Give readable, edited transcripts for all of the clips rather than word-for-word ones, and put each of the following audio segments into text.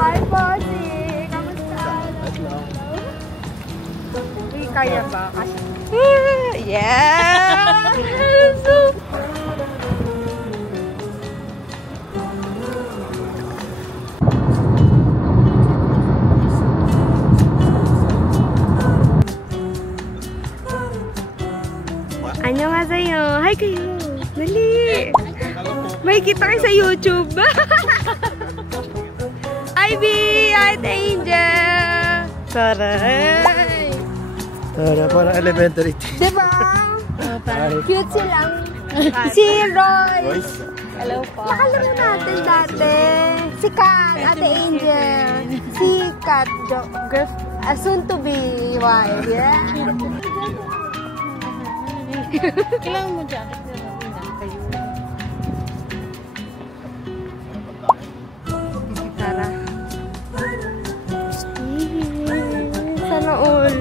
Hi, Bossy! Kamusta? Uy, kaya ba? Yeah! Annyeonghaseyo! Hi kayo! Dali! May kita kayo sa YouTube! Ivy! Ate Angel! Taray! Tara, parang elementary. Diba? Cute silang. Si Roy! Hello po. Nakalaro natin dati. Si Kat, Ate Angel. Si Kat, soon to be wife. Yeah. Kailangan mo jacket na kayo. Tara. Sana all.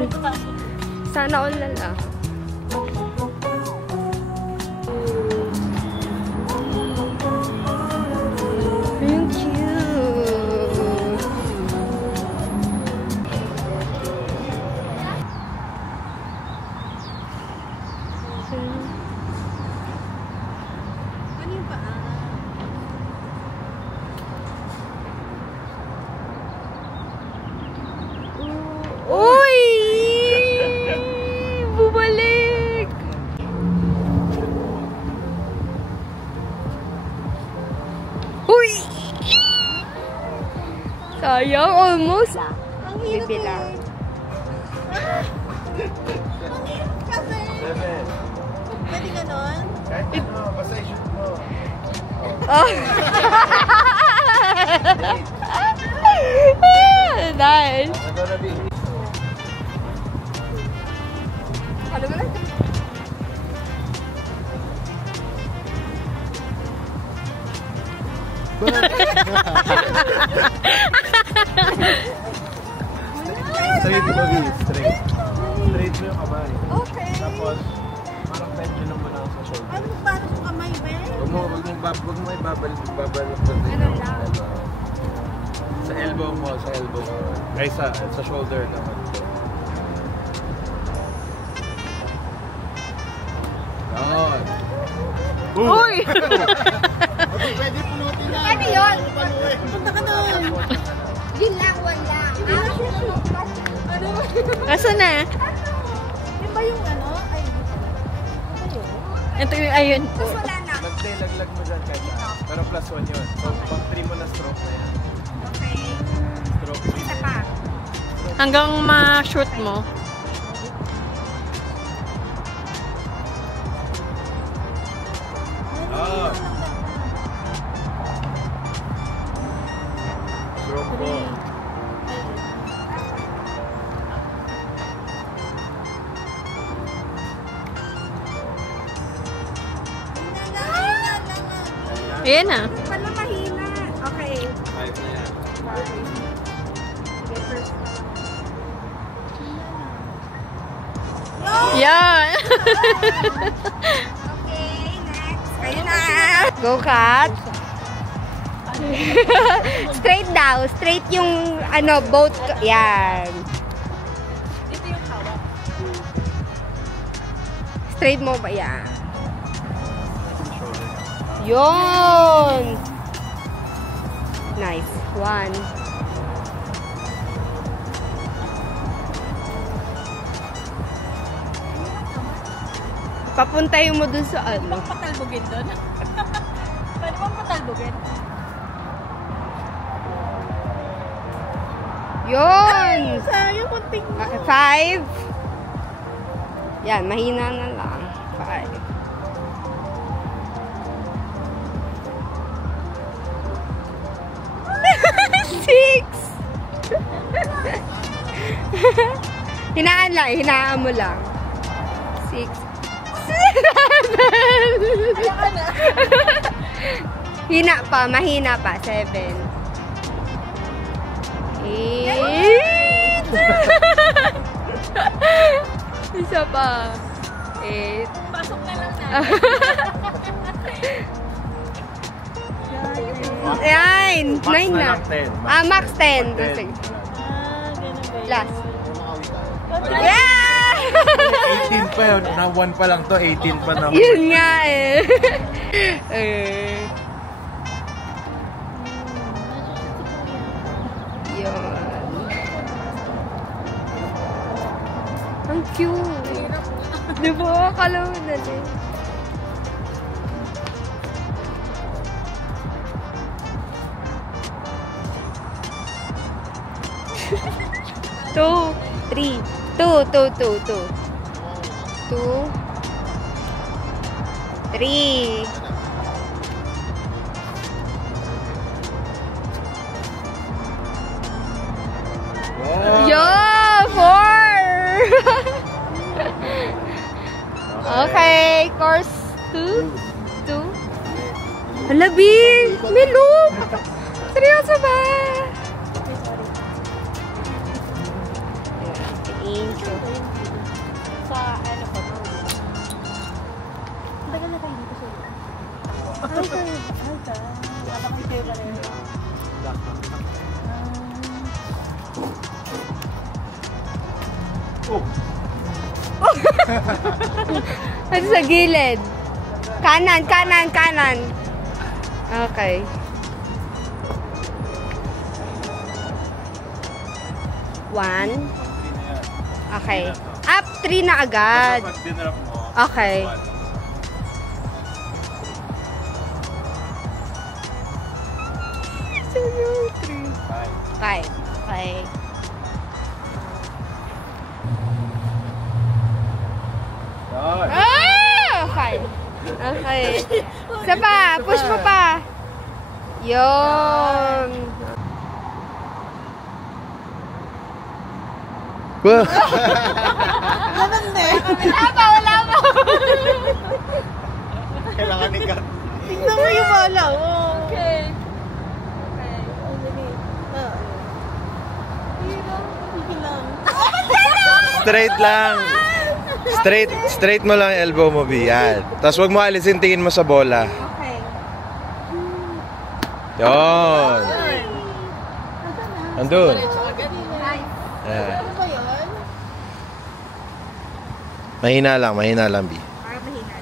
Sana all na lang. Ayun, cute. Ano yung paa? Uy! Bumalik! Uy! Sayang, almost. Ang hirap Bibilang. Kasi, pwede ganon? Basta i-shoot mo. Oh. Nice. Ano ba lang? Straight mo, straight. Straight mo yung kamay. Okay. Tapos, parang pendulum mo lang sa shoulder. Ano paano sa kamay, be? Huwag mo ibabalik Ano lang? sa elbow mo, sa elbow mo. Ay, sa shoulder naman. Ganon. Uy! Pwede punutin na. Ano yun? Punta ka nun. Yun lang, wala. Ano? Kaso na? Yun ba yung ano? Ay, ano yun? Ito yung ayun. Tapos wala na. Laglag mo dyan kahit na. Pero plus 1 yun. So, pang 3 mo na stroke na yan. Okay. Stroke 3. Isa pa. Hanggang ma-shoot mo. Ah. Stroke 4. Ayan na. Pala mahina. Okay. 5 na yan. Yan. Okay, next. Kayo na. Go, Kat. Straight daw. Straight yung ano, boat. Yan. Dito yung hawak. Straight mo ba yan? Yun. Nice. 1. Papuntayin mo dun sa ano. Bang patalbogin doon? Pwede bang patalbogin? Yun. Sayang, kunting mo. 5. Yan, mahina na lang. 5. Dahan-dahan lang. Hinaan mo lang. 6, 7. Hina pa. Mahina pa. 7. 8. Isa pa. 8. Pasok na lang na. Ayan. 9 na. Max 10. Ganun ba yun? Last. Yeah! 18 pa yun. Na 1 pa lang to. 18 pa na. Yun nga eh. Yun. Ang cute. Diba? Akala mo na din. Two, 3, 2, 2, 2, 2. 2, 3. Yo, 4. Okay, course 2. 2. Hala, B! May loop! Seryoso ba? Sa ano pa to? Tagal na tayo dito siya. Ay, ka. Wala kang kayo pa rin. Ano sa gilid? Kanan, kanan, kanan. Okay. One. Okay. Up 3 na agad. Okay. Five. Okay. Ah! Okay. Okay. Isa pa. Push mo pa. Yun. Wala pa, wala pa. Kailangan ni Kat. Tignan mo yung bala. Okay. Straight lang. Straight mo lang yung elbow mo, B. Yan. Tapos huwag mo alisin, tingin mo sa bola. Okay. Yun. Andun. Yeah. Ano ba yun? Mahina lang, B. Para mahinan.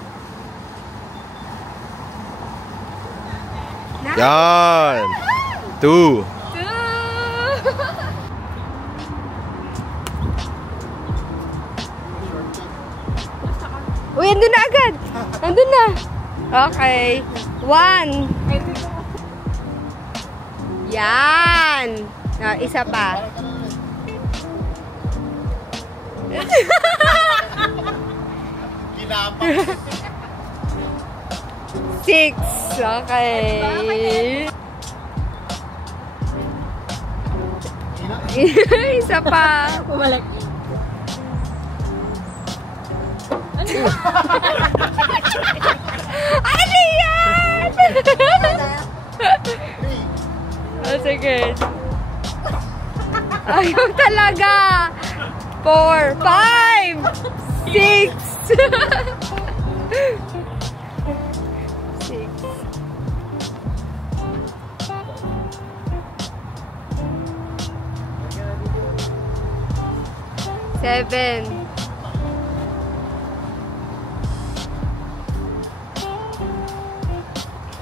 Yan. 2. Uy, andun na agad. Andun na. Okay. 1. Yan. Isa pa. Six. Okay. Isa pa. Bumalik. Ano yan? Oh, sige. Ayaw talaga. 4, 5, 6. 7.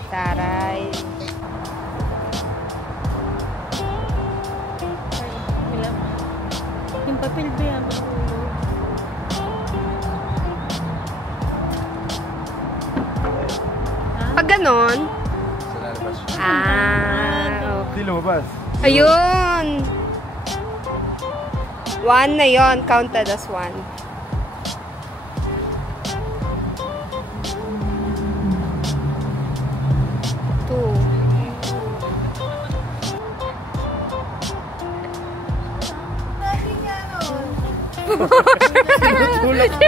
Taray. Yung papel ba yan? Pag ganon. Hindi lumabas. Ayun. 1 na yon, counted as 1. ulo ko.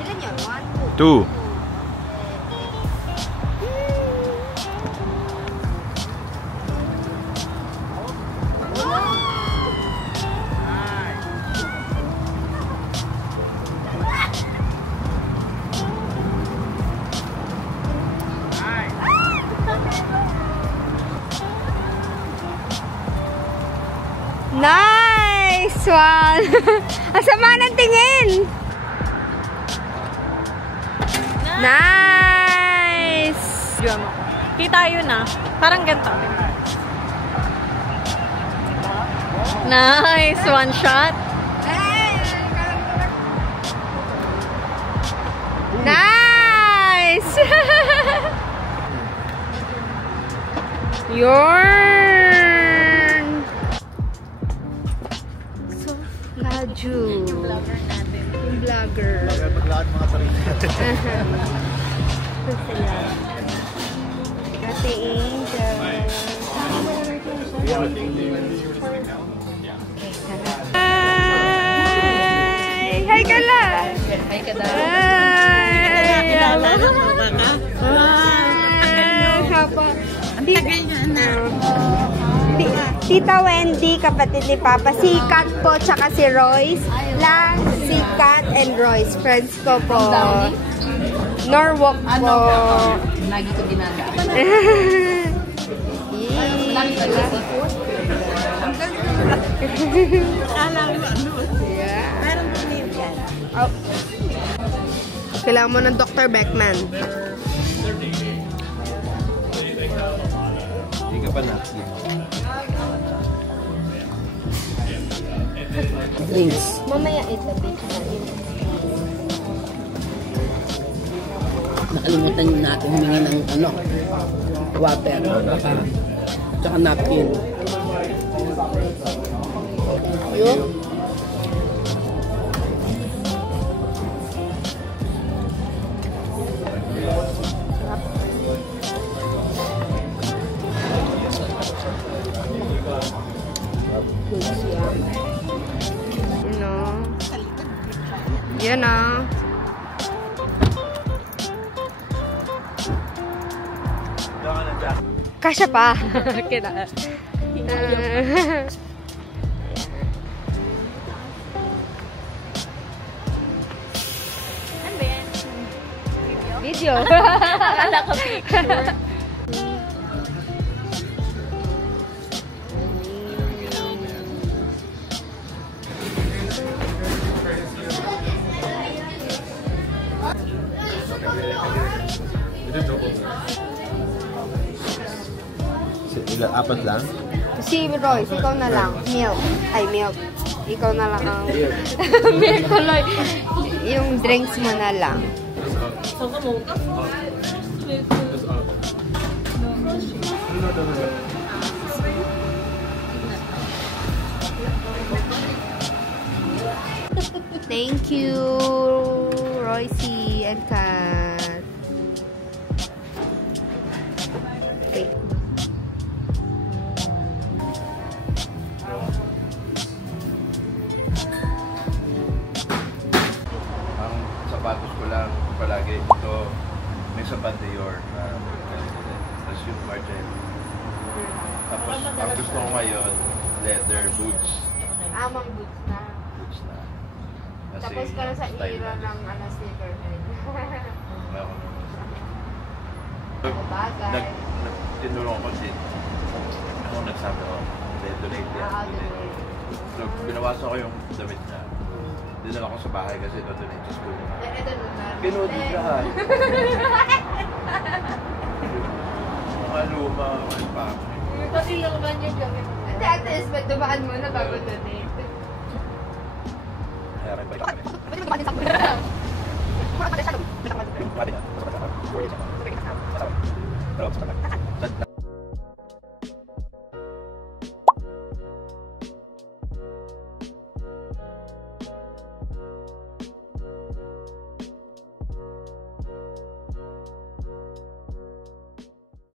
Ilan yun? 1, 2. 2. Nice one! Ang sama ng tingin! Nice! Kita yun ah. Parang ganito. Nice! One shot. Nice! Yarn! So, Laju. Yung vlogger. Maglakad mga sarili. Ito sila. Ate Angel. Hi! Hi ka lang! Hi ka daw. Hi! Tita Wendy, kapatid ni Papa. Si Kat po, tsaka si Royce. Lang, si Kat and Royce. Friends ko po. Norwalk po. Lagi ko dinadaan. Oh. Kailangan mo ng Dr. Beckman. Hindi ka pa na. Drinks. Mamaya ito, bitch. Nakalimutan natin humingi ng water. Tsaka napkin. Yun. Yan ah. Kasya pa. Kita. Video. Akala ko picture. Apat lang? Si Royce, ikaw na lang. Milk. Ay, milk. Ikaw na lang ang... milk tuloy. Yung drinks mo na lang. Thank you, Royce and Kat. Okay. Ang sapatos ko lang palagi ito. May sapat Dior. Tapos yung Martin. Tapos ang gusto ko ngayon, leather boots. Amang boots na. Boots na. Kasi Tapos ka na sa style era na. ng sneakerhead. Meron naman. Bagay. Tinulong ko din. Ako nagsabi ko, donate yan. So, binawasan ko yung damit niya. Dinala ko sa bahay kasi donate sa school. Pinudit lahat. Mga luma, mga pa. Kasi yung man yung gamit. Hindi, at least, magdabaan mo na bago donate. Kaya ba yung kami?